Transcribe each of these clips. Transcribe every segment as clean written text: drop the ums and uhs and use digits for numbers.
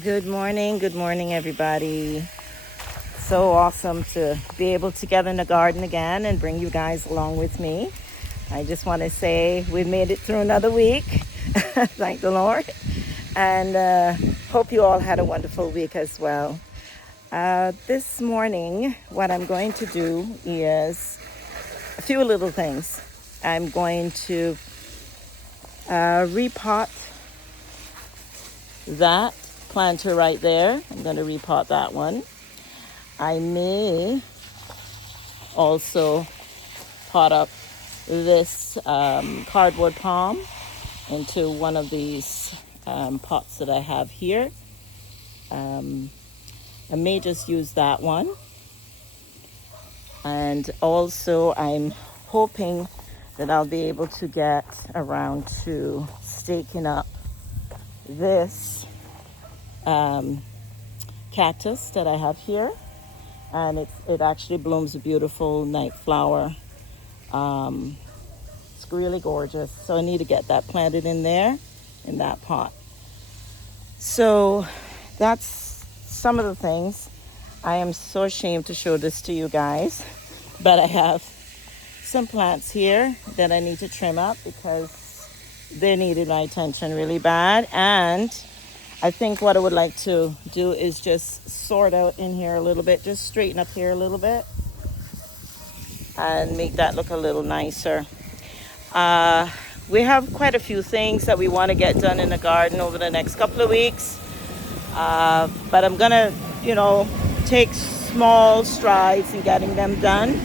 Good morning, everybody. So awesome to be able to get in the garden again and bring you guys along with me. I just want to say we made it through another week. Thank the Lord. And hope you all had a wonderful week as well. This morning, what I'm going to do is a few little things. I'm going to repot that planter right there. I'm going to repot that one. I may also pot up this cardboard palm into one of these pots that I have here. I may just use that one. And also I'm hoping that I'll be able to get around to staking up this cactus that I have here. And it actually blooms a beautiful night flower. It's really gorgeous. So I need to get that planted in there, in that pot. So that's some of the things. I am so ashamed to show this to you guys, but I have some plants here that I need to trim up because they needed my attention really bad. And I think what I would like to do is just sort out in here a little bit, just straighten up here a little bit and make that look a little nicer. We have quite a few things that we want to get done in the garden over the next couple of weeks. But I'm going to, take small strides in getting them done.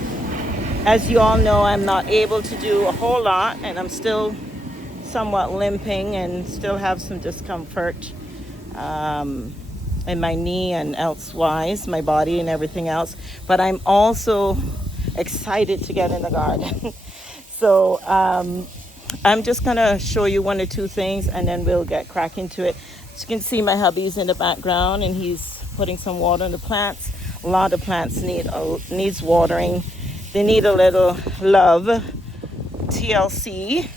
As you all know, I'm not able to do a whole lot, and I'm still somewhat limping and still have some discomfort in my knee and elsewise, my body and everything else. But I'm also excited to get in the garden. So I'm just going to show you one or two things, and then we'll get cracking to it. As you can see, my hubby's in the background, and he's putting some water on the plants. A lot of plants needs watering. They need a little love. TLC.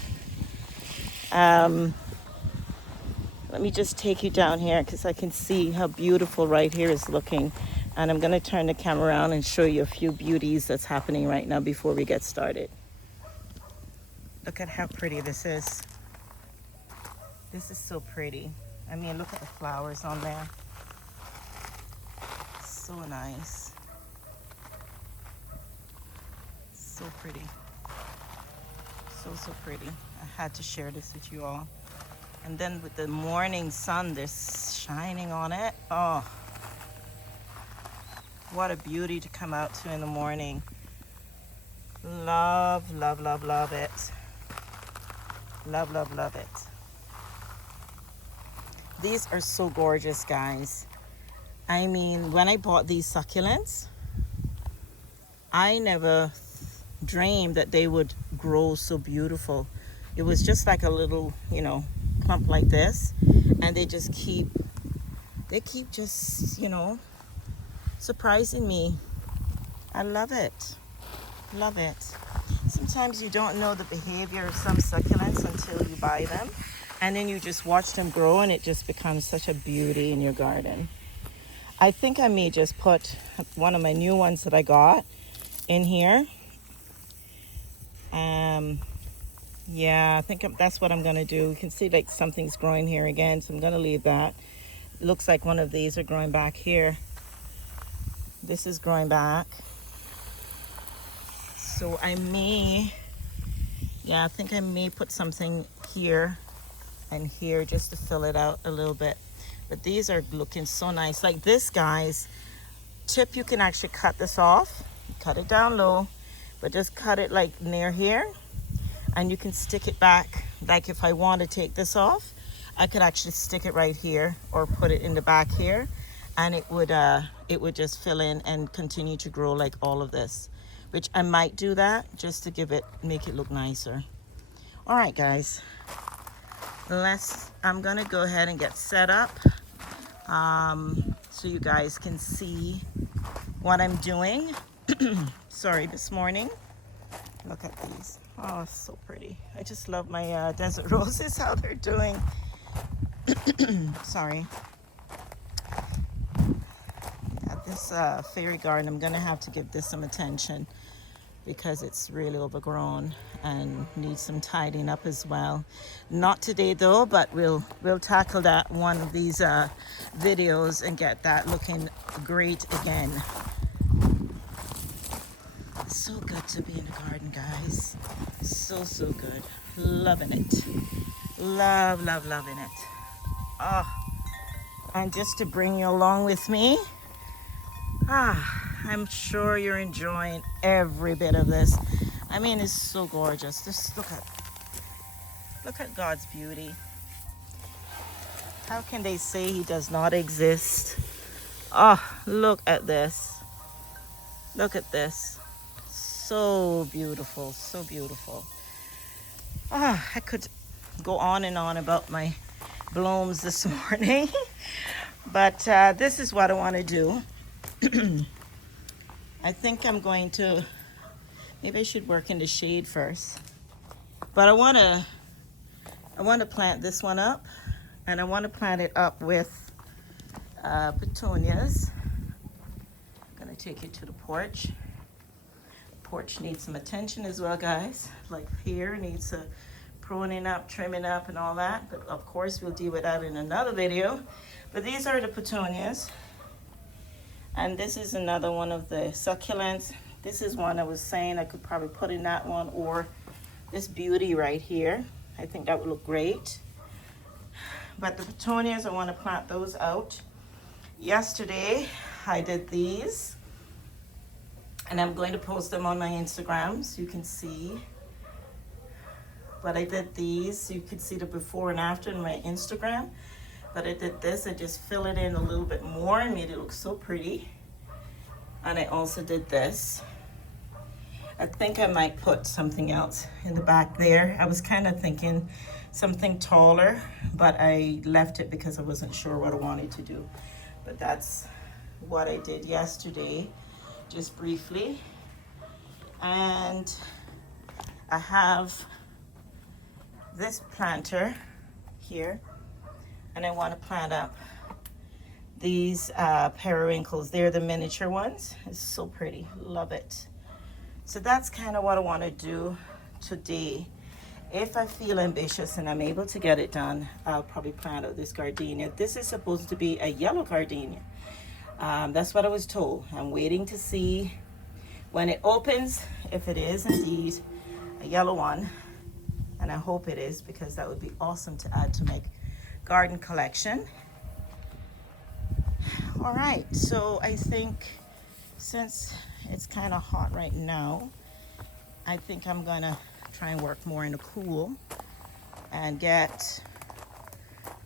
Let me just take you down here because I can see how beautiful right here is looking. And I'm going to turn the camera around and show you a few beauties that's happening right now before we get started. Look at how pretty this is. This is so pretty. I mean, look at the flowers on there. So nice. So pretty. So pretty. I had to share this with you all. And then with the morning sun, there's shining on it. Oh, what a beauty to come out to in the morning. Love, love, love, love it. Love, love, love it. These are so gorgeous, guys. I mean, when I bought these succulents, I never dreamed that they would grow so beautiful. It was just like a little, clump like this, and they keep just, surprising me. I love it. Love it. Sometimes you don't know the behavior of some succulents until you buy them, and then you just watch them grow, and it just becomes such a beauty in your garden. I think I may just put one of my new ones that I got in here. Yeah, I think that's what I'm going to do. You can see like something's growing here again, so I'm going to leave that. It looks like one of these are growing back here. This is growing back. So I think I may put something here and here just to fill it out a little bit. But these are looking so nice. Like this, guys, tip, you can actually cut this off. Cut it down low, but just cut it like near here. And you can stick it back. Like if I want to take this off, I could actually stick it right here or put it in the back here. And it would just fill in and continue to grow like all of this. Which I might do that just to make it look nicer. All right, guys. I'm gonna go ahead and get set up so you guys can see what I'm doing. Sorry, this morning. Look at these. Oh, so pretty. I just love my desert roses, how they're doing. Sorry. This fairy garden, I'm gonna have to give this some attention because it's really overgrown and needs some tidying up as well. Not today though, but we'll tackle that one of these videos and get that looking great again. So good to be in the garden, guys. So good. Loving it. Loving it. Oh, and just to bring you along with me, I'm sure you're enjoying every bit of this. I mean, it's so gorgeous. Just look at God's beauty. How can they say he does not exist? Oh, look at this. Look at this. So beautiful, so beautiful. I could go on and on about my blooms this morning, but this is what I want to do. I think I'm going to, maybe I should work in the shade first, but I want to plant this one up, and I want to plant it up with petunias. I'm going to take it to the porch. Porch needs some attention as well, guys. Like here needs a pruning up, trimming up, and all that. But of course, we'll deal with that in another video. But these are the petunias. And this is another one of the succulents. This is one I was saying I could probably put in that one, or this beauty right here. I think that would look great. But the petunias, I want to plant those out. Yesterday, I did these. And I'm going to post them on my Instagram so you can see. But I did these. You can see the before and after in my Instagram. But I did this. I just fill it in a little bit more and made it look so pretty. And I also did this. I think I might put something else in the back there. I was kind of thinking something taller, but I left it because I wasn't sure what I wanted to do. But that's what I did yesterday, just briefly. And I have this planter here, and I want to plant up these periwinkles. They're the miniature ones. It's so pretty. Love it. So that's kind of what I want to do today. If I feel ambitious and I'm able to get it done, I'll probably plant out this gardenia. This is supposed to be a yellow gardenia. That's what I was told. I'm waiting to see when it opens, if it is indeed a yellow one. And I hope it is, because that would be awesome to add to my garden collection. All right, so I think since it's kind of hot right now, I think I'm gonna try and work more in the cool and get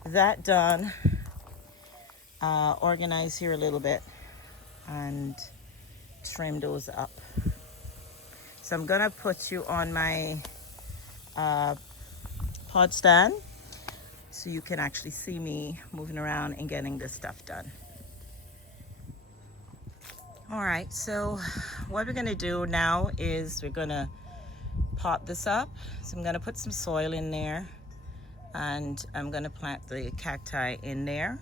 that done, organize here a little bit and trim those up. So I'm gonna put you on my pod stand so you can actually see me moving around and getting this stuff done. All right, so what we're gonna do now is we're gonna pot this up. So I'm gonna put some soil in there, and I'm gonna plant the cacti in there.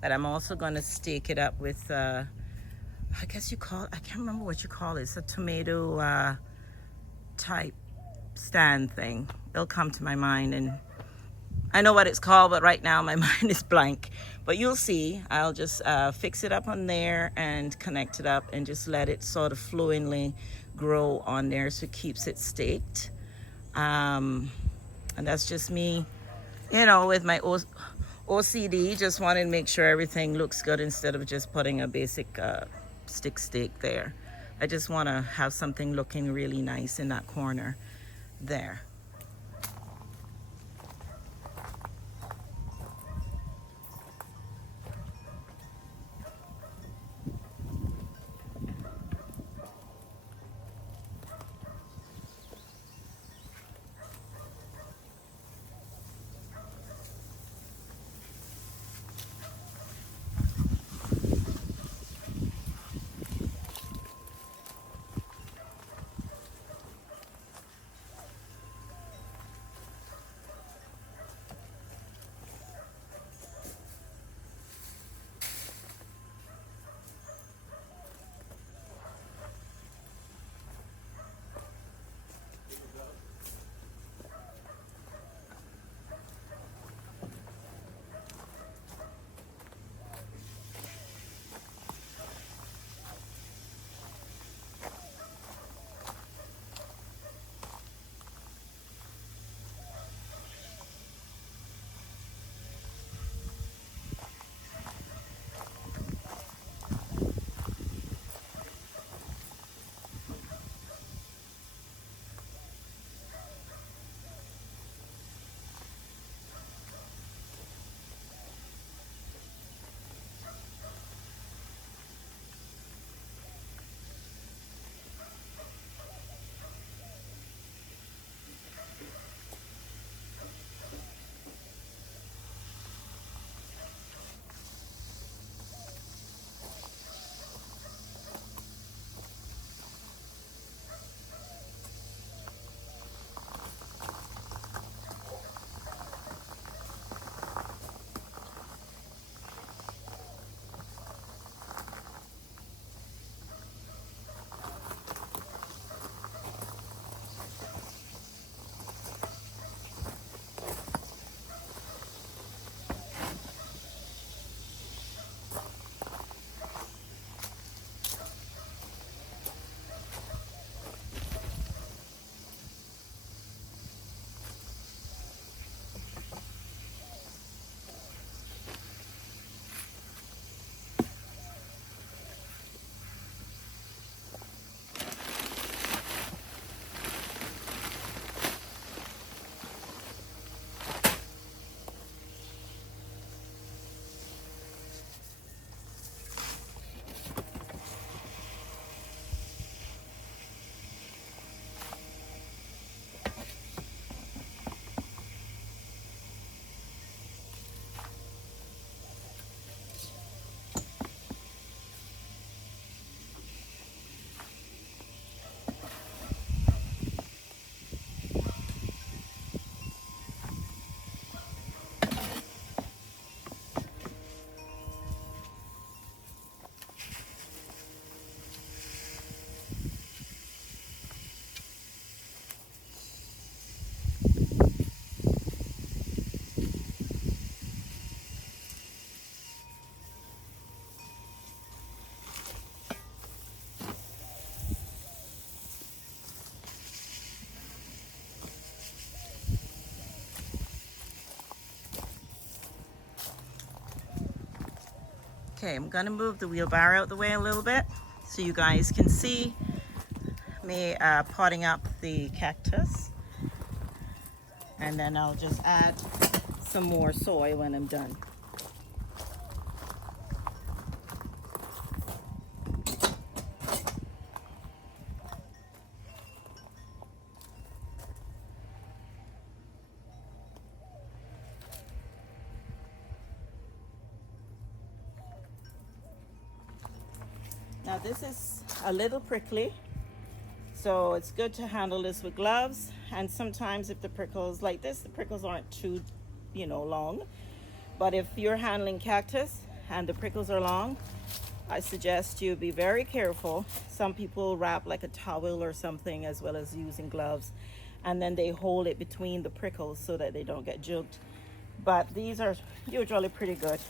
But I'm also gonna stake it up with, I guess you call it, I can't remember what you call it. It's a tomato type stand thing. It'll come to my mind, and I know what it's called, but right now my mind is blank. But you'll see, I'll just fix it up on there and connect it up and just let it sort of fluently grow on there so it keeps it staked. And that's just me, you know, with my OCD, just wanting to make sure everything looks good instead of just putting a basic stick stake there. I just want to have something looking really nice in that corner there. Okay, I'm gonna move the wheelbarrow out the way a little bit so you guys can see me potting up the cactus. And then I'll just add some more soil when I'm done. Now this is a little prickly, so it's good to handle this with gloves. And sometimes if the prickles like this, the prickles aren't too, long. But if you're handling cactus and the prickles are long, I suggest you be very careful. Some people wrap like a towel or something as well as using gloves, and then they hold it between the prickles so that they don't get jugged. But these are usually pretty good.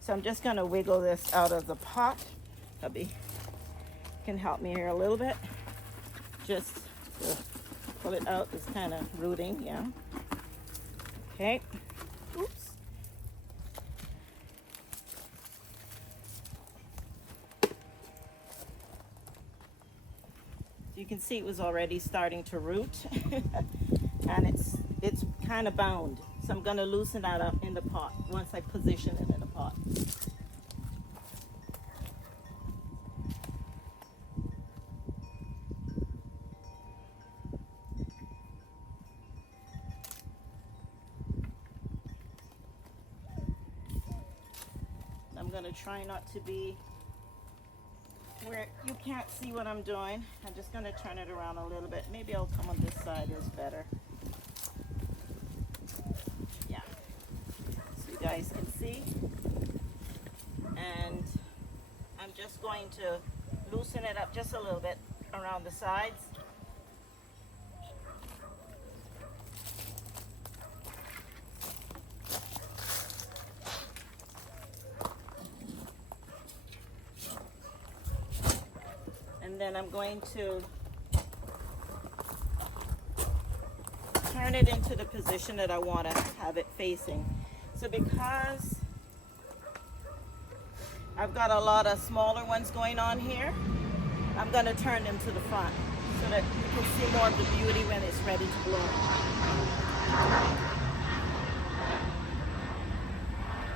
So I'm just gonna wiggle this out of the pot. Hubby can help me here a little bit. Just to pull it out. It's kind of rooting, yeah. Okay. Oops. You can see it was already starting to root and it's kind of bound. So I'm going to loosen that up in the pot once I position it in the pot. I'm going to try not to be where you can't see what I'm doing. I'm just going to turn it around a little bit. Maybe I'll come on this side, is better. Yeah, so you guys can see. And I'm just going to loosen it up just a little bit around the sides. And then I'm going to turn it into the position that I want to have it facing. So because I've got a lot of smaller ones going on here, I'm going to turn them to the front so that you can see more of the beauty when it's ready to bloom.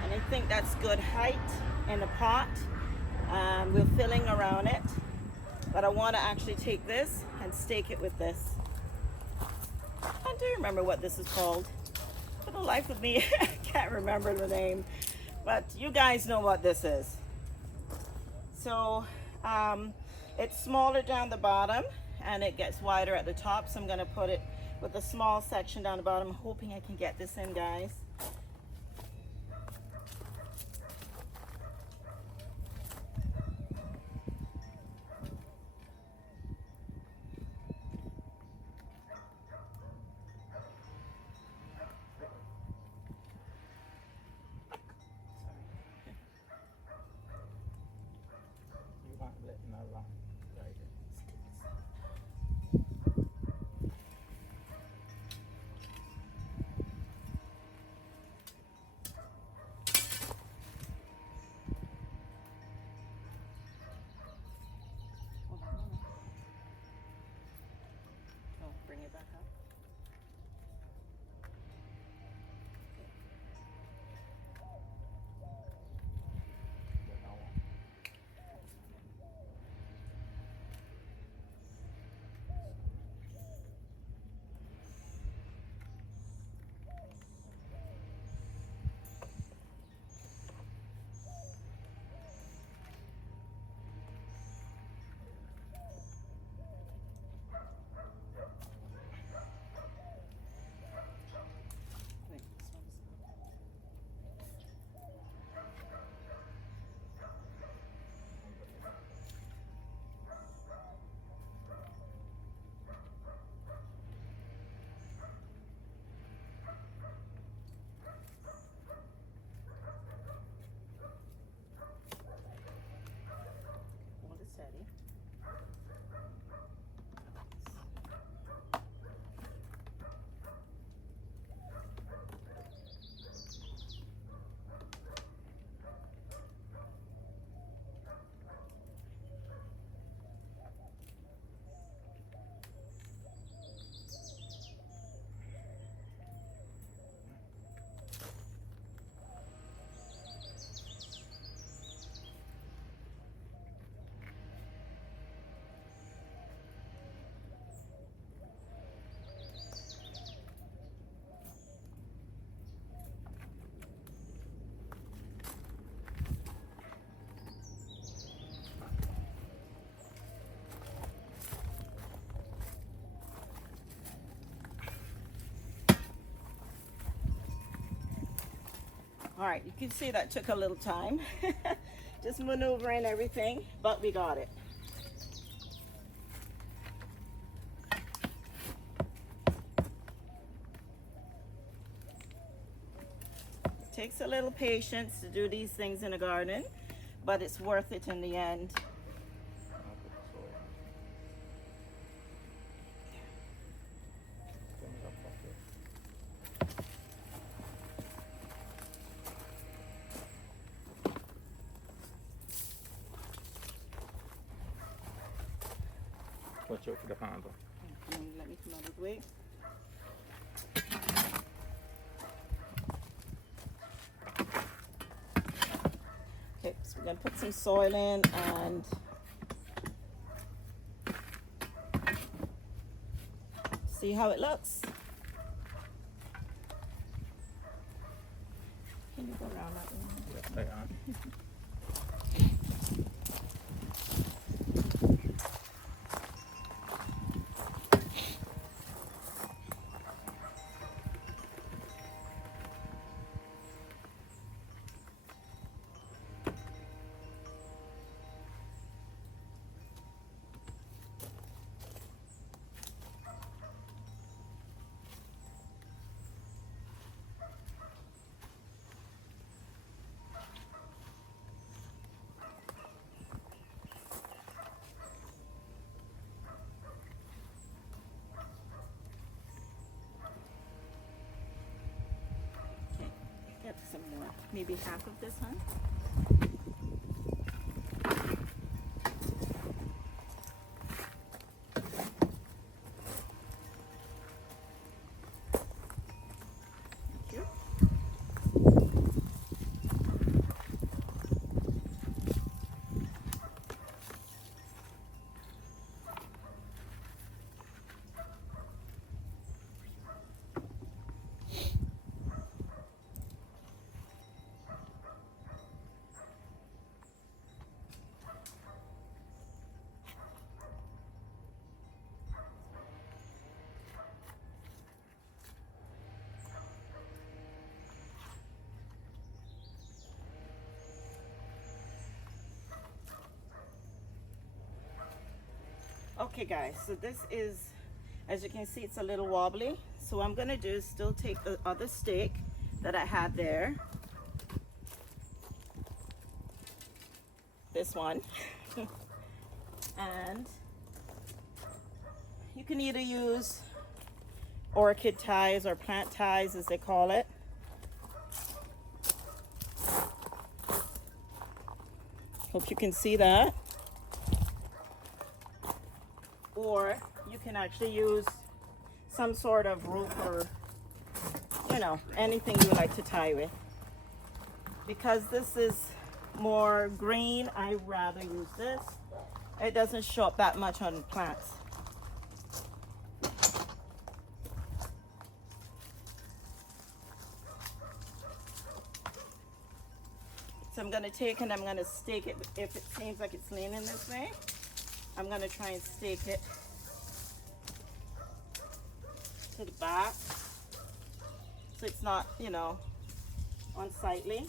And I think that's good height in the pot. We're filling around it. But I want to actually take this and stake it with this. I do remember what this is called. For the life of me, I can't remember the name. But you guys know what this is. So it's smaller down the bottom and it gets wider at the top. So I'm going to put it with a small section down the bottom. I'm hoping I can get this in, guys. All right, you can see that took a little time. Just maneuvering everything, but we got it. It takes a little patience to do these things in a garden, but it's worth it in the end. Watch out for the handle. Let me come out of the way. Okay, so we're gonna put some soil in and see how it looks. Can you go around that way? Yes, I am. Get some more, maybe half of this, huh? Thank you. Okay guys, so this is, as you can see, it's a little wobbly. So what I'm gonna do is still take the other stick that I had there, this one, and you can either use orchid ties or plant ties as they call it. Hope you can see that. Or you can actually use some sort of rope or, you know, anything you like to tie with. Because this is more green, I rather use this. It doesn't show up that much on plants. So I'm gonna take and I'm gonna stake it. If it seems like it's leaning this way, I'm gonna try and stake it to the back so it's not, you know, unsightly.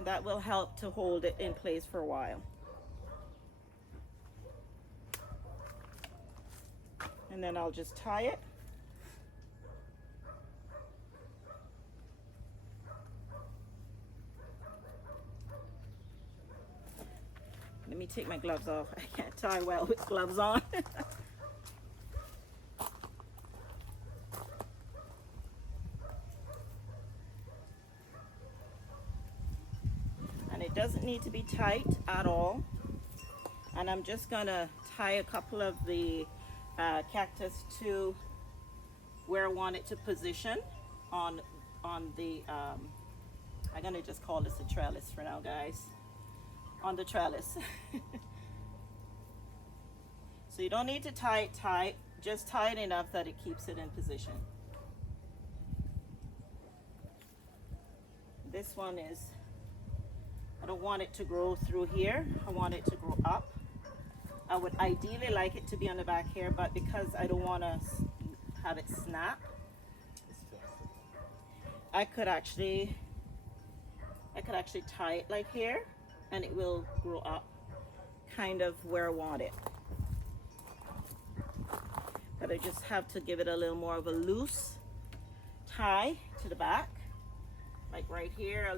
That will help to hold it in place for a while. And then I'll just tie it. Let me take my gloves off. I can't tie well with gloves on. And it doesn't need to be tight at all. And I'm just gonna tie a couple of the cactus to where I want it to position on the, I'm gonna just call this a trellis for now, guys. On the trellis. So you don't need to tie it tight, just tie it enough that it keeps it in position. This one is, I don't want it to grow through here, I want it to grow up. I would ideally like it to be on the back here, but because I don't want to have it snap, I could actually tie it like here, and it will grow up kind of where I want it. But I just have to give it a little more of a loose tie to the back, like right here.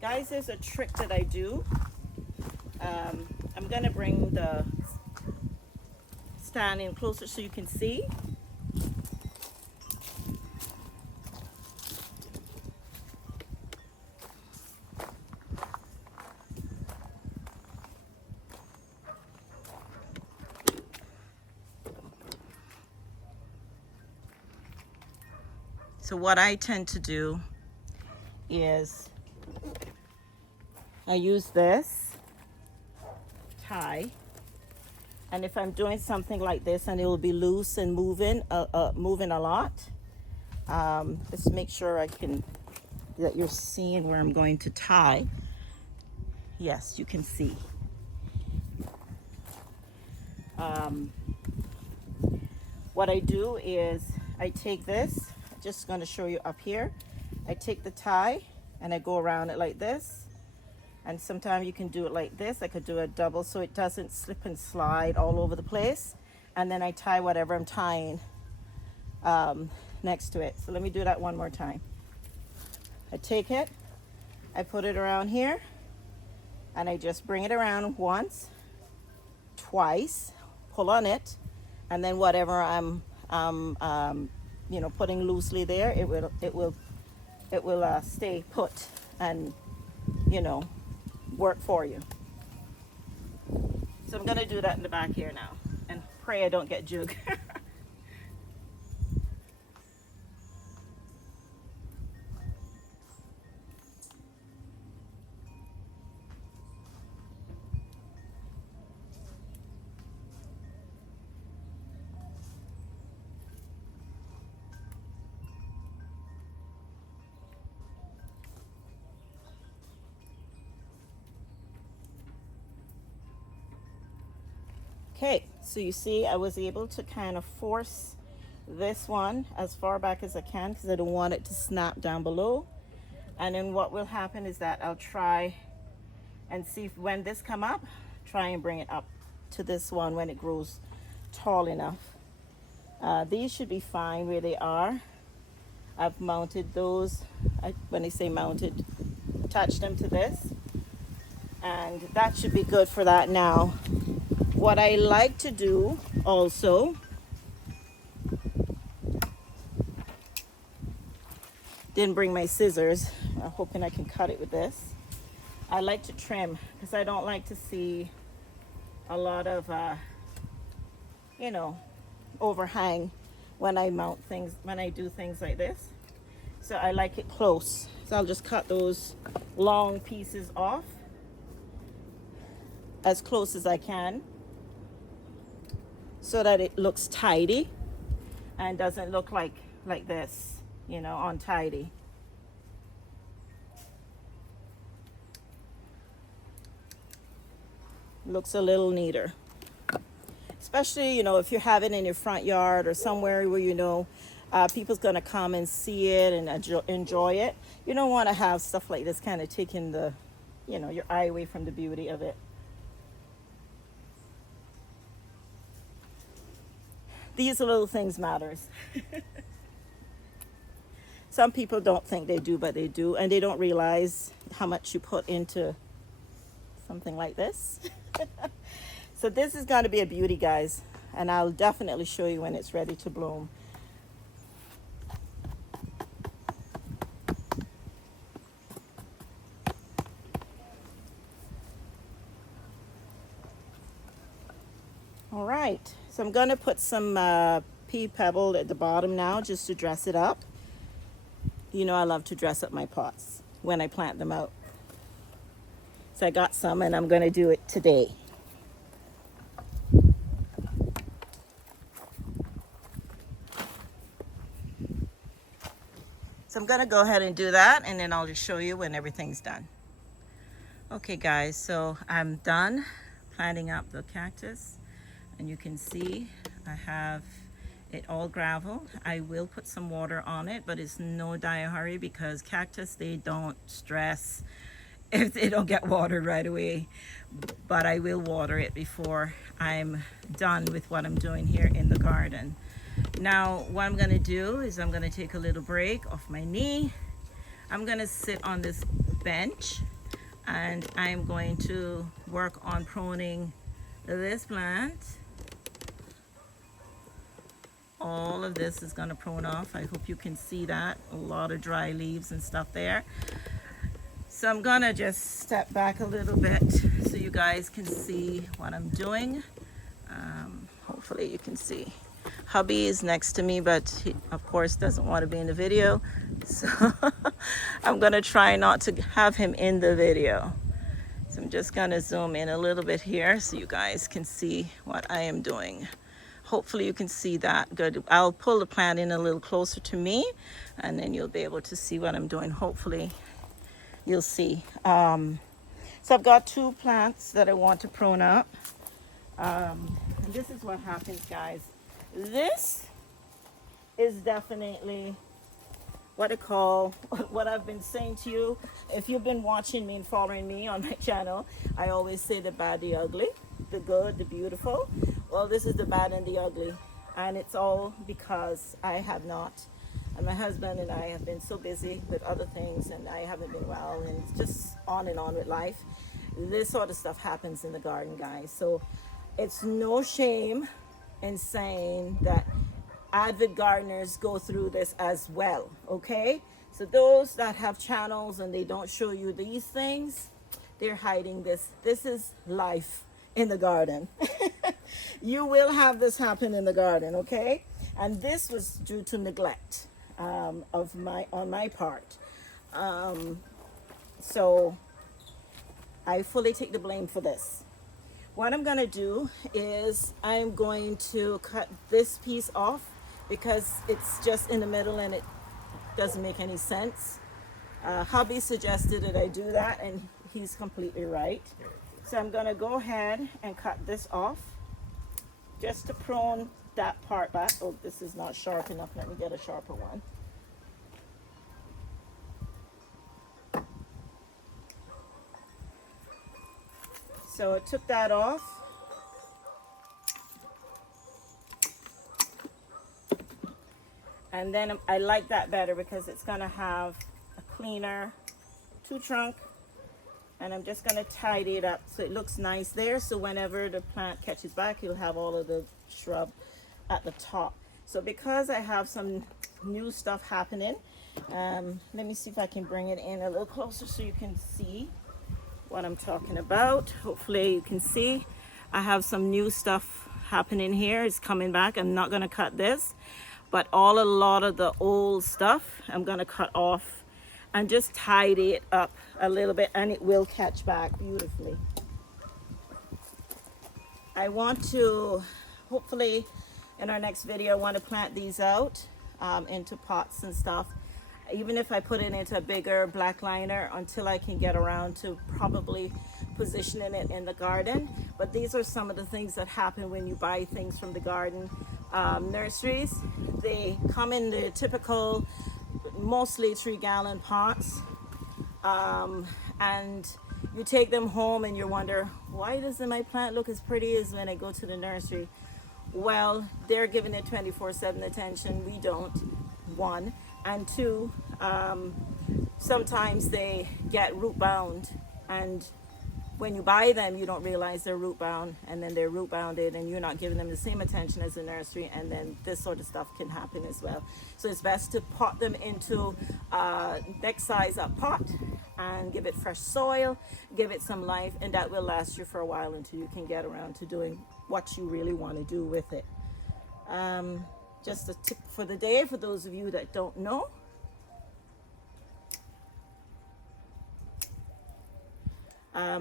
Guys, there's a trick that I do. I'm gonna bring the stand in closer so you can see. So what I tend to do is I use this tie, and if I'm doing something like this and it will be loose and moving a lot, let's make sure that you're seeing where I'm going to tie. Yes, you can see. What I do is I take this, just going to show you up here. I take the tie and I go around it like this, and sometimes you can do it like this. I could do a double so it doesn't slip and slide all over the place, and then I tie whatever I'm tying next to it. So let me do that one more time. I take it, I put it around here, and I just bring it around once, twice, pull on it, and then whatever I'm putting loosely there, it will stay put and work for you. So I'm gonna do that in the back here now, and pray I don't get jug. Okay, so you see I was able to kind of force this one as far back as I can because I don't want it to snap down below. And then what will happen is that I'll try and see if when this come up, try and bring it up to this one when it grows tall enough. These should be fine where they are. I've mounted those, when I say mounted, attached them to this, and that should be good for that now. What I like to do also, didn't bring my scissors, I'm hoping I can cut it with this. I like to trim because I don't like to see a lot of overhang when I mount things, when I do things like this. So I like it close, so I'll just cut those long pieces off as close as I can, so that it looks tidy and doesn't look like this, untidy. Looks a little neater, especially if you have it in your front yard or somewhere where people's gonna come and see it and enjoy it. You don't want to have stuff like this kind of taking your eye away from the beauty of it. These little things matters. Some people don't think they do, but they do, and they don't realize how much you put into something like this. So this is going to be a beauty, guys, and I'll definitely show you when it's ready to bloom. All right, so I'm going to put some pea pebble at the bottom now just to dress it up. I love to dress up my pots when I plant them out. So I got some, and I'm going to do it today. So I'm going to go ahead and do that, and then I'll just show you when everything's done. Okay, guys, so I'm done planting up the cactus, and you can see I have it all gravel. I will put some water on it, but it's no dire hurry because cactus, they don't stress if they don't get watered right away. But I will water it before I'm done with what I'm doing here in the garden. Now what I'm gonna do is I'm gonna take a little break off my knee. I'm gonna sit on this bench and I'm going to work on pruning this plant. All of this is going to prune off. I hope you can see that. A lot of dry leaves and stuff there. So I'm going to just step back a little bit so you guys can see what I'm doing. Hopefully you can see. Hubby is next to me, but he, of course, doesn't want to be in the video. So I'm going to try not to have him in the video. So I'm just going to zoom in a little bit here so you guys can see what I am doing. Hopefully you can see that good. I'll pull the plant in a little closer to me and then you'll be able to see what I'm doing. Hopefully you'll see. So I've got 2 plants that I want to prune up. And this is what happens, guys. This is definitely what I call, what I've been saying to you. If you've been watching me and following me on my channel, I always say the bad, the ugly, the good, the beautiful. Well, this is the bad and the ugly. And it's all because I have not, and my husband and I have been so busy with other things and I haven't been well, and it's just on and on with life. This sort of stuff happens in the garden, guys. So it's no shame in saying that avid gardeners go through this as well, okay? So those that have channels and they don't show you these things, they're hiding this. This is life in the garden. You will have this happen in the garden, okay? And this was due to neglect on my part. So I fully take the blame for this. What I'm gonna do is I'm going to cut this piece off because it's just in the middle and it doesn't make any sense. Hubby suggested that I do that and he's completely right. So I'm gonna go ahead and cut this off just to prune that part back. Oh, this is not sharp enough. Let me get a sharper one. So I took that off. And then I like that better because it's gonna have a cleaner 2 trunk. And I'm just gonna tidy it up so it looks nice there. So whenever the plant catches back, you'll have all of the shrub at the top. So because I have some new stuff happening, let me see if I can bring it in a little closer so you can see what I'm talking about. Hopefully you can see I have some new stuff happening here. It's coming back. I'm not going to cut this, but a lot of the old stuff I'm going to cut off and just tidy it up a little bit, and it will catch back beautifully. I want to, hopefully in our next video, I want to plant these out into pots and stuff. Even if I put it into a bigger black liner until I can get around to probably positioning it in the garden. But these are some of the things that happen when you buy things from the garden nurseries. They come in the typical, mostly 3-gallon pots. And you take them home and you wonder, why doesn't my plant look as pretty as when I go to the nursery? Well, they're giving it 24/7 attention. We don't, 1. And 2, sometimes they get root bound, and when you buy them you don't realize they're root bound, and then they're root bounded and you're not giving them the same attention as the nursery, and then this sort of stuff can happen as well. So it's best to pot them into next size up pot and give it fresh soil, give it some life, and that will last you for a while until you can get around to doing what you really want to do with it. Just a tip for the day for those of you that don't know.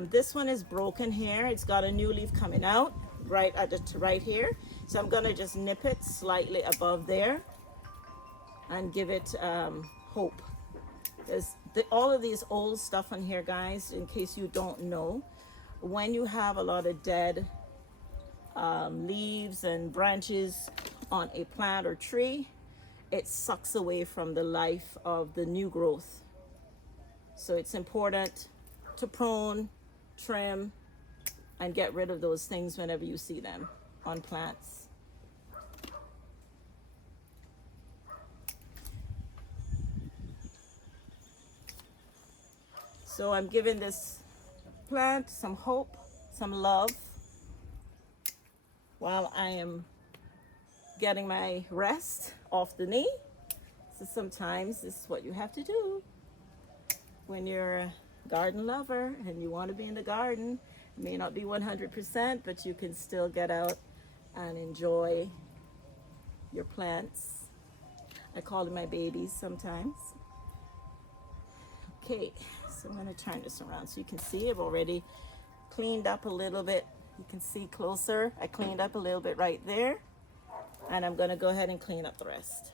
This one is broken here. It's got a new leaf coming out right at the right here. So I'm gonna just nip it slightly above there and give it hope. There's all of these old stuff on here, guys, in case you don't know. when you have a lot of dead leaves and branches on a plant or tree, it sucks away from the life of the new growth. So it's important to prune, trim, and get rid of those things whenever you see them on plants. So I'm giving this plant some hope, some love, while I am getting my rest off the knee. So sometimes this is what you have to do when you're a garden lover and you want to be in the garden. It may not be 100%, but you can still get out and enjoy your plants. I call them my babies sometimes. Okay, so I'm going to turn this around so you can see I've already cleaned up a little bit. You can see closer. I cleaned up a little bit right there, and I'm going to go ahead and clean up the rest.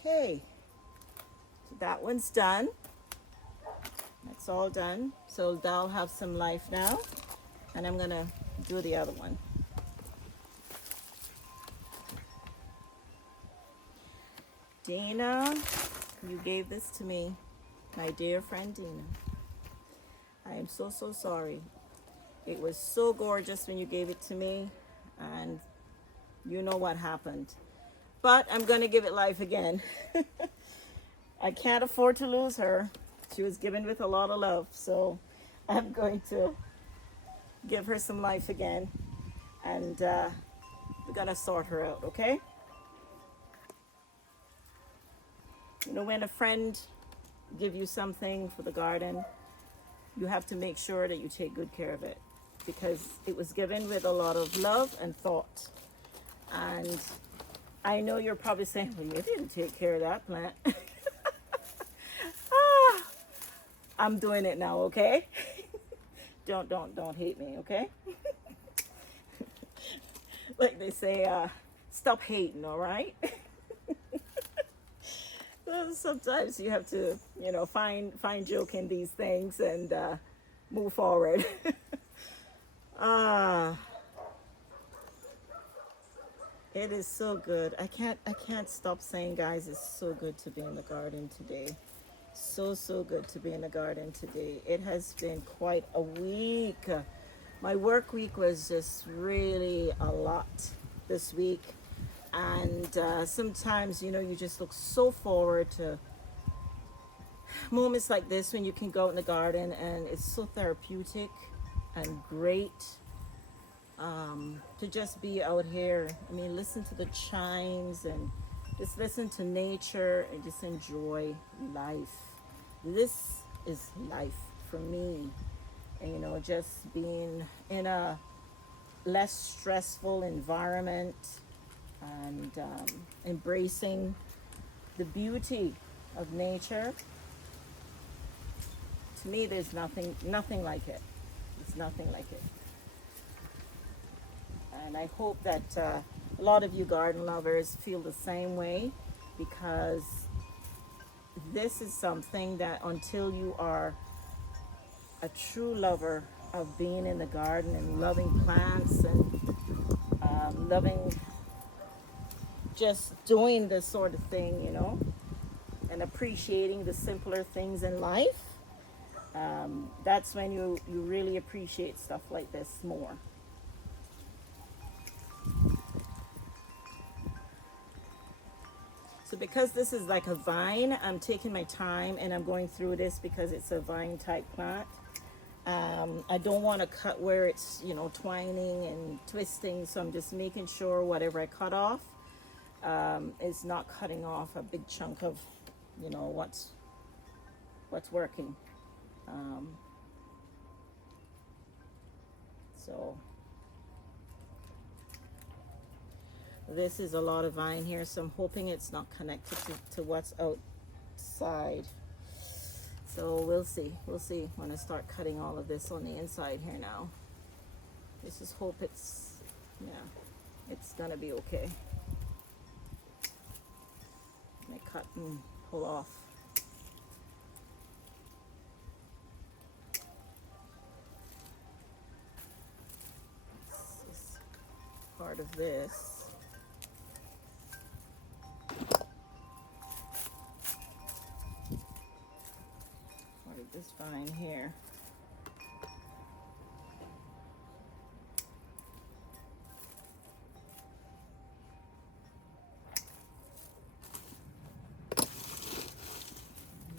Okay, so that one's done. That's all done. So that'll have some life now. And I'm gonna do the other one. Dina, you gave this to me. My dear friend Dina. I am so sorry. It was so gorgeous when you gave it to me, and you know what happened. But I'm gonna give it life again. I can't afford to lose her. She was given with a lot of love, so I'm going to give her some life again, and we're gonna sort her out, okay? You know, when a friend give you something for the garden, you have to make sure that you take good care of it, because it was given with a lot of love and thought. And I know you're probably saying, well, you didn't take care of that plant. I'm doing it now, okay? Don't hate me, okay? Like they say, stop hating, all right? Sometimes you have to, you know, find joke in these things and move forward. It is so good. I can't stop saying, guys, it's so good to be in the garden today. So good to be in the garden today. It has been quite a week. My work week was just really a lot this week, and sometimes, you know, you just look so forward to moments like this when you can go out in the garden, and it's so therapeutic and great to just be out here. I mean, listen to the chimes and just listen to nature and just enjoy life. This is life for me. And, you know, just being in a less stressful environment and embracing the beauty of nature. To me, there's nothing like it. It's nothing like it. And I hope that a lot of you garden lovers feel the same way, because this is something that until you are a true lover of being in the garden and loving plants and loving just doing this sort of thing, you know, and appreciating the simpler things in life, that's when you really appreciate stuff like this more. So because this is like a vine, I'm taking my time and I'm going through this because it's a vine type plant. I don't want to cut where it's, you know, twining and twisting, so I'm just making sure whatever I cut off is not cutting off a big chunk of, you know, what's working. So this is a lot of vine here, so I'm hoping it's not connected to what's outside. So we'll see when I start cutting all of this on the inside here now. Let's just hope it's, yeah, it's gonna be okay. Let me cut and pull off. This is part of this. This vine here.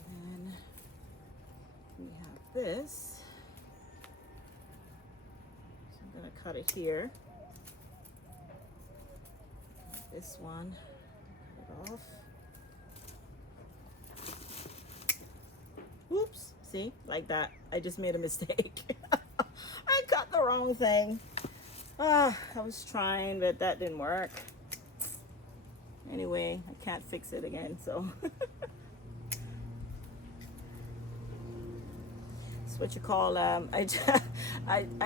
And then we have this. So I'm going to cut it here. This one, cut it off. Whoops. See, like that. I just made a mistake. I cut the wrong thing. I was trying, but that didn't work. Anyway, I can't fix it again, so. It's what you call, I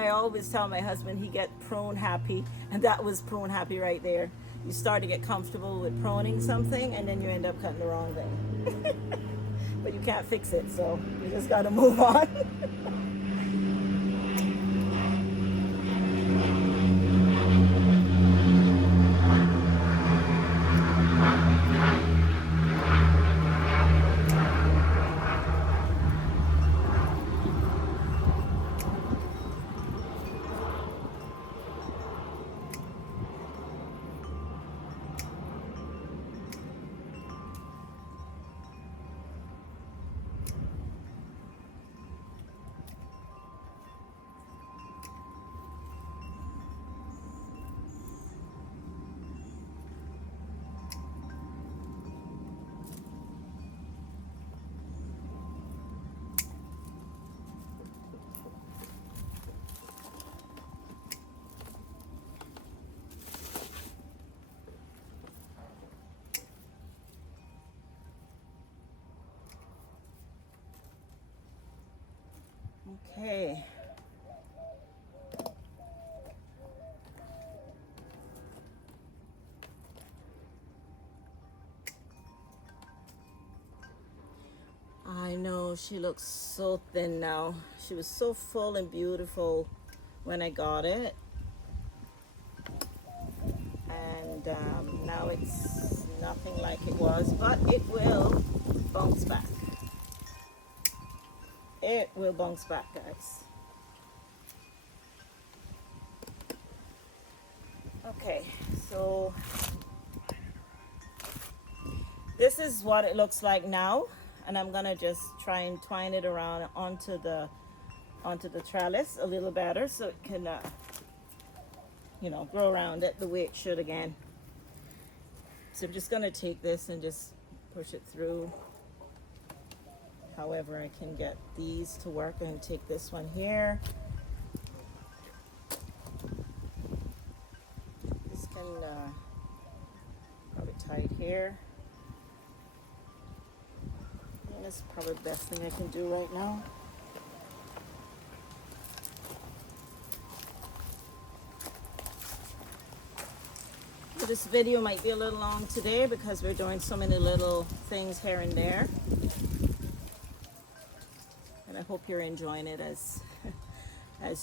always tell my husband he get prone happy, and that was prone happy right there. You start to get comfortable with proning something, and then you end up cutting the wrong thing. But you can't fix it, so you just got to move on. Okay. I know she looks so thin now. She was so full and beautiful when I got it. And now it's nothing like it was, but it will bounce back. It will bounce back, guys. Okay, so this is what it looks like now, and I'm gonna just try and twine it around onto the trellis a little better so it can you know, grow around it the way it should again. So I'm just gonna take this and just push it through however I can get these to work. And take this one here. This can probably tie it here. And that's probably the best thing I can do right now. So this video might be a little long today because we're doing so many little things here and there. And I hope you're enjoying it as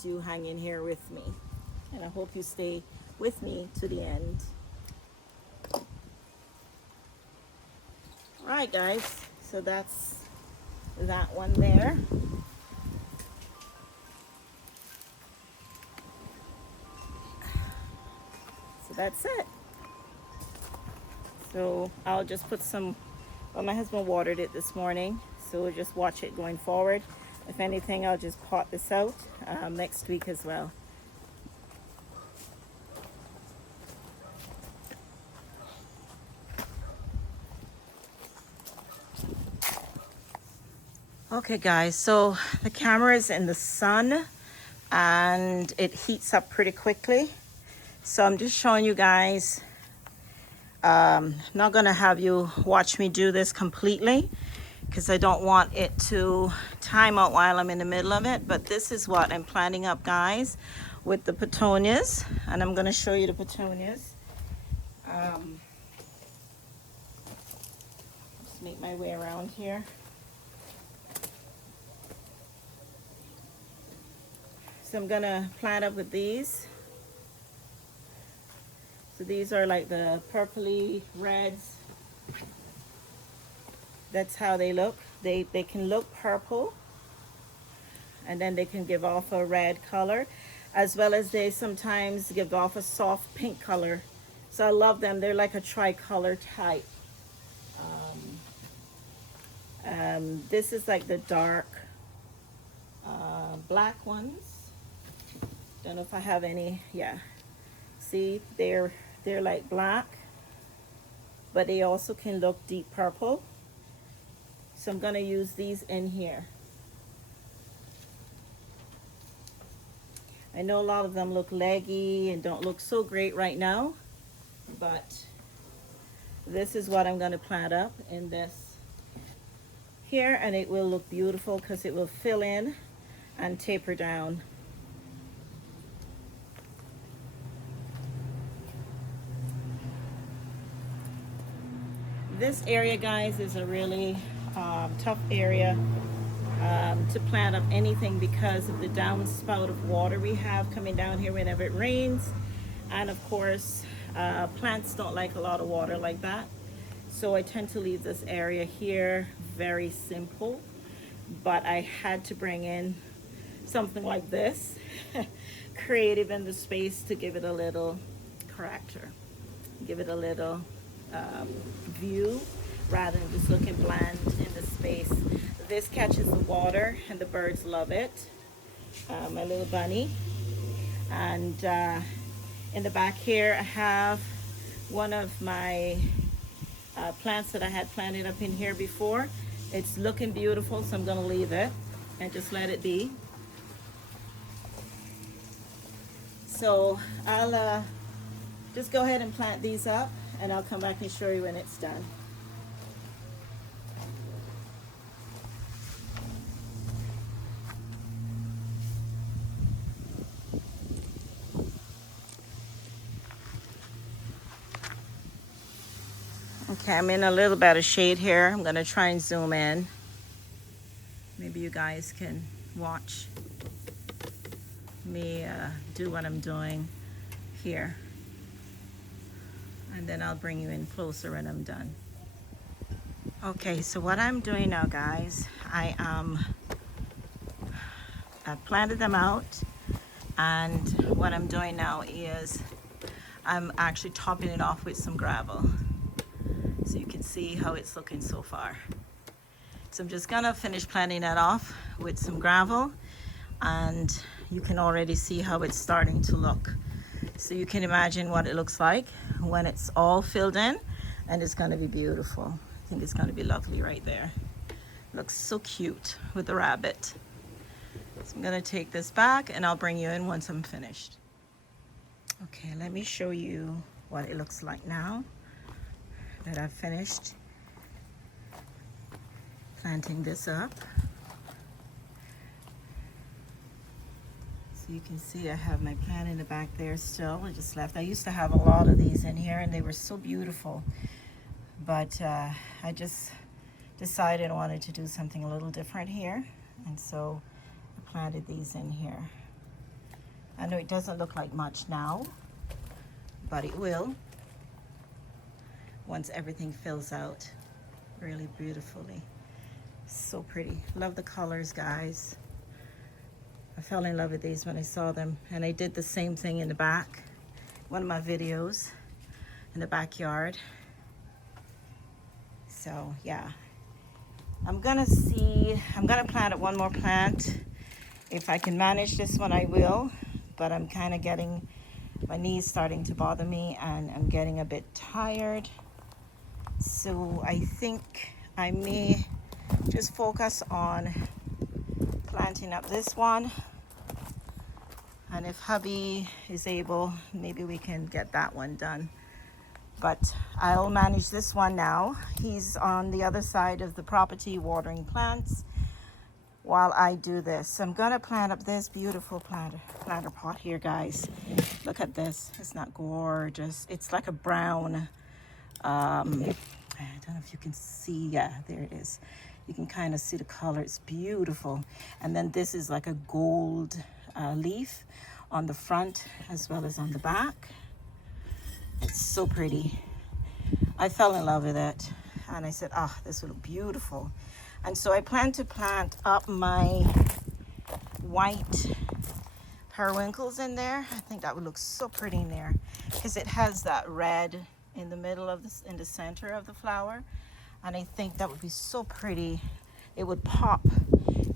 you hang in here with me. And I hope you stay with me to the end. All right, guys, so that's that one there. So that's it. So I'll just put some, well, my husband watered it this morning, so we'll just watch it going forward. If anything, I'll just pot this out next week as well. Okay guys, so the camera is in the sun and it heats up pretty quickly. So I'm just showing you guys, not gonna have you watch me do this completely because I don't want it to time out while I'm in the middle of it, but this is what I'm planting up, guys, with the petunias, and I'm gonna show you the petunias. Just make my way around here. So I'm gonna plant up with these. So these are like the purpley reds. That's how they look. They can look purple and then they can give off a red color, as well as they sometimes give off a soft pink color. So I love them. They're like a tricolor type. This is like the dark black ones. Don't know if I have any. Yeah, see, they're like black, but they also can look deep purple. So I'm gonna use these in here. I know a lot of them look leggy and don't look so great right now, but this is what I'm gonna plant up in this here, and it will look beautiful because it will fill in and taper down. This area, guys, is a really tough area to plant up anything because of the downspout of water we have coming down here whenever it rains. And of course, plants don't like a lot of water like that. So I tend to leave this area here very simple, but I had to bring in something like this, creative in the space, to give it a little character, give it a little view rather than just looking bland in the space. This catches the water and the birds love it. My little bunny. And in the back here I have one of my plants that I had planted up in here before. It's looking beautiful, so I'm gonna leave it and just let it be. So I'll just go ahead and plant these up, and I'll come back and show you when it's done. Okay, I'm in a little bit of shade here. I'm gonna try and zoom in. Maybe you guys can watch me do what I'm doing here. And then I'll bring you in closer when I'm done. Okay, so what I'm doing now, guys, I planted them out, and what I'm doing now is I'm actually topping it off with some gravel. So you can see how it's looking so far. So I'm just gonna finish planting that off with some gravel, and you can already see how it's starting to look. So you can imagine what it looks like when it's all filled in, and it's gonna be beautiful. I think it's gonna be lovely right there. Looks so cute with the rabbit. So I'm gonna take this back and I'll bring you in once I'm finished. Okay, let me show you what it looks like now that I've finished planting this up. So So you can see I have my plant in the back there still. I just left. I used to have a lot of these in here and they were so beautiful. But I just decided I wanted to do something a little different here. And so I planted these in here. I know it doesn't look like much now, but it will once everything fills out really beautifully. So pretty. Love the colors, guys. I fell in love with these when I saw them, and I did the same thing in the back, one of my videos in the backyard. So yeah, I'm gonna plant one more plant. If I can manage this one, I will, but I'm kind of getting, my knees starting to bother me and I'm getting a bit tired. So I think I may just focus on planting up this one. And if hubby is able, maybe we can get that one done. But I'll manage this one now. He's on the other side of the property watering plants while I do this. I'm gonna plant up this beautiful planter pot here, guys. Look at this, it's not gorgeous? It's like a brown, I don't know if you can see, yeah, there it is. You can kind of see the color, it's beautiful. And then this is like a gold leaf on the front as well as on the back. It's so pretty. I fell in love with it and I said, ah, this will look beautiful. And so I plan to plant up my white periwinkles in there. I think that would look so pretty in there because it has that red in the middle of this, in the center of the flower. And I think that would be so pretty. It would pop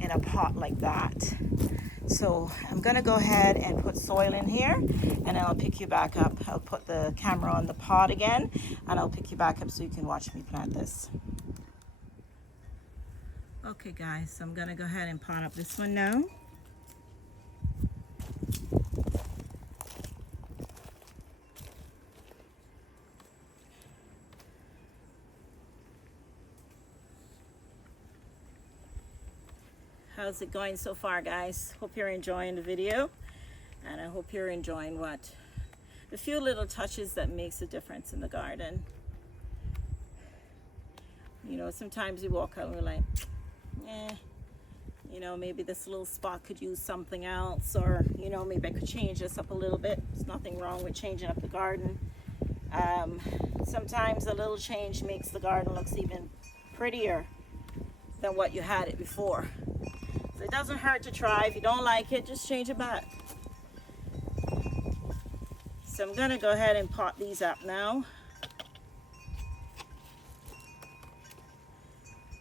in a pot like that. So I'm gonna go ahead and put soil in here and then I'll pick you back up. I'll put the camera on the pot again and I'll pick you back up so you can watch me plant this. Okay guys, so I'm gonna go ahead and pot up this one now. How's it going so far, guys? Hope you're enjoying the video, and I hope you're enjoying the few little touches that makes a difference in the garden. You know, sometimes you walk out and we're like, you know, maybe this little spot could use something else, or you know, maybe I could change this up a little bit. There's nothing wrong with changing up the garden. Sometimes a little change makes the garden looks even prettier than what you had it before. So it doesn't hurt to try. If you don't like it, just change it back. So I'm gonna go ahead and pot these up now.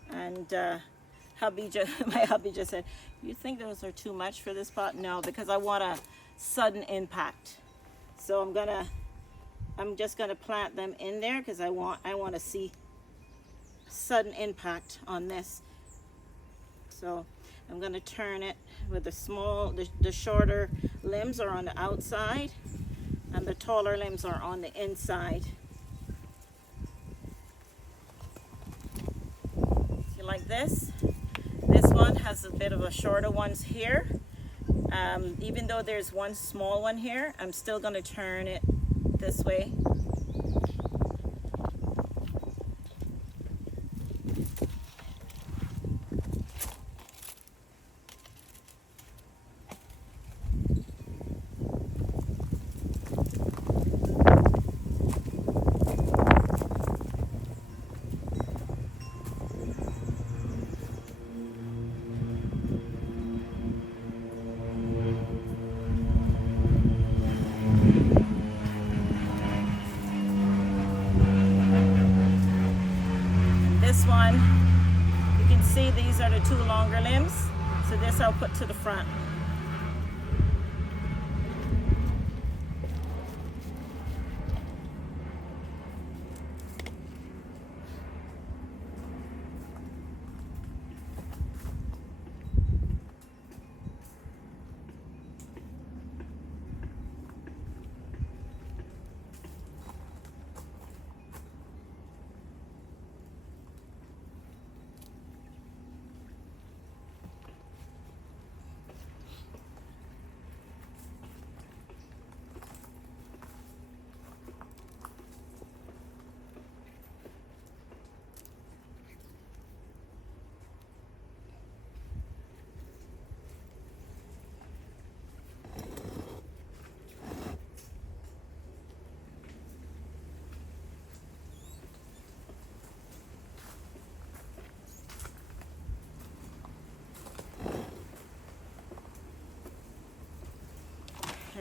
And my hubby just said, you think those are too much for this pot? No, because I want a sudden impact. So I'm just gonna plant them in there because I want to see sudden impact on this. So I'm going to turn it with the shorter limbs are on the outside and the taller limbs are on the inside. See, like this one has a bit of a shorter ones here. Even though there's one small one here, I'm still going to turn it this way. This one, you can see these are the two longer limbs, so this I'll put to the front.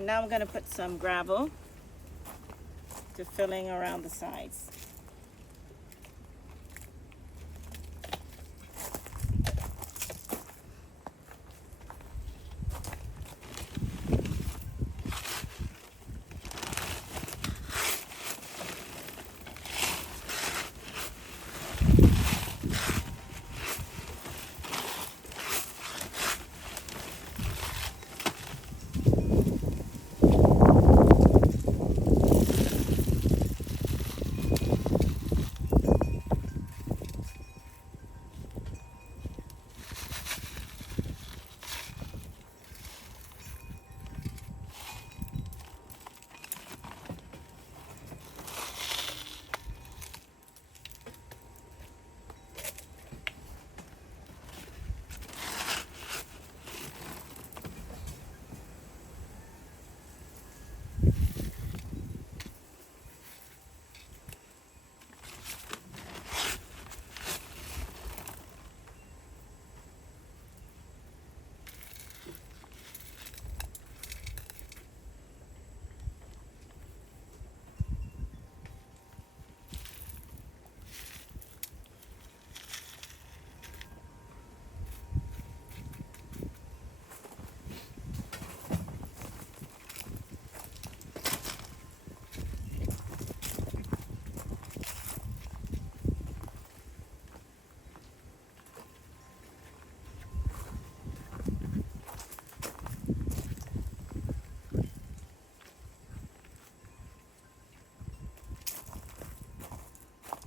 And now I'm going to put some gravel to filling around the sides.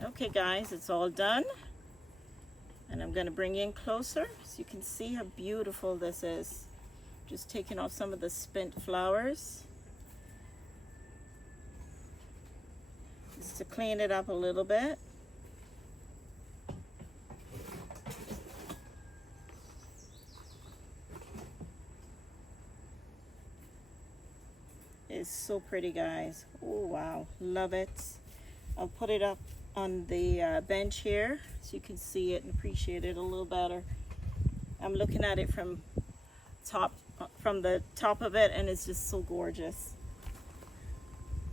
Okay guys, it's all done. And I'm going to bring you in closer so you can see how beautiful this is. Just taking off some of the spent flowers. Just to clean it up a little bit. It's so pretty, guys. Oh wow, love it. I'll put it up on the bench here so you can see it and appreciate it a little better. I'm looking at it from the top of it, and it's just so gorgeous.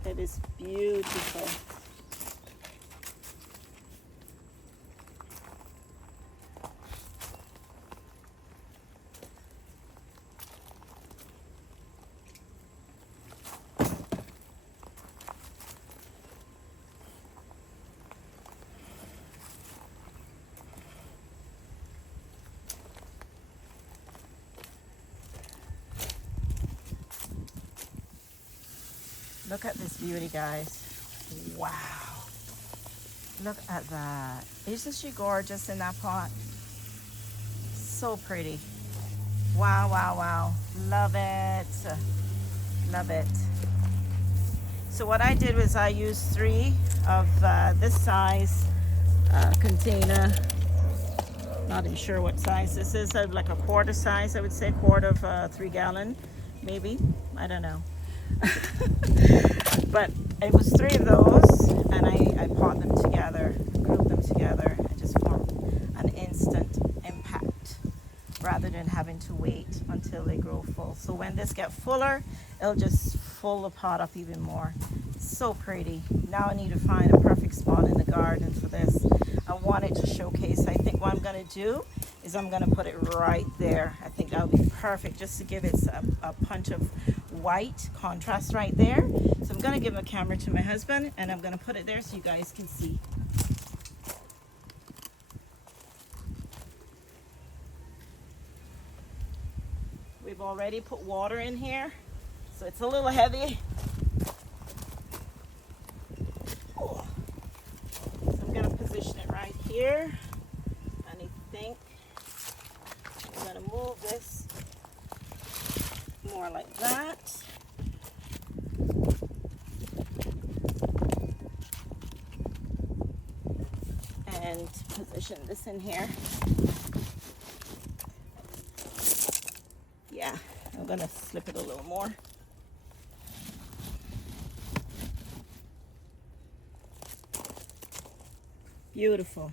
It is beautiful. Look at this beauty, guys. Wow. Look at that. Isn't she gorgeous in that pot? So pretty. Wow, wow, wow. Love it. Love it. So what I did was I used 3 of this size container. Not even sure what size this is. Like a quarter size, I would say. Quart of 3 gallon, maybe. I don't know. But it was 3 of those, and I pot them together, grouped them together, and just formed an instant impact rather than having to wait until they grow full. So when this gets fuller, it'll just fill the pot up even more. So pretty. Now I need to find a perfect spot in the garden for this. I want it to showcase. I think what I'm going to do is I'm going to put it right there. I think that'll be perfect just to give it a punch of white contrast right there. So I'm going to give a camera to my husband, and I'm going to put it there so you guys can see. We've already put water in here, so it's a little heavy. Oh. So I'm going to position it right here, and I think I'm going to move this more like that. And position this in here. Yeah, I'm gonna slip it a little more. Beautiful.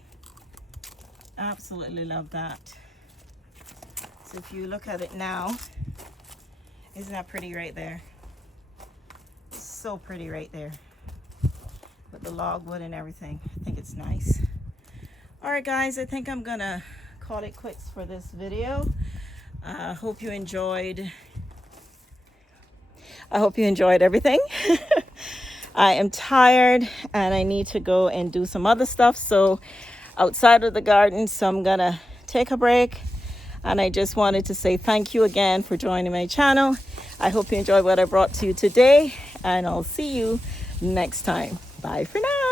Absolutely love that. So if you look at it now, isn't that pretty right there? so pretty right there with the logwood and everything. I think it's nice. All right, guys, I think I'm gonna call it quits for this video. I hope you enjoyed everything. I am tired and I need to go and do some other stuff so outside of the garden, so I'm gonna take a break. And I just wanted to say thank you again for joining my channel. I hope you enjoyed what I brought to you today, and I'll see you next time. Bye for now.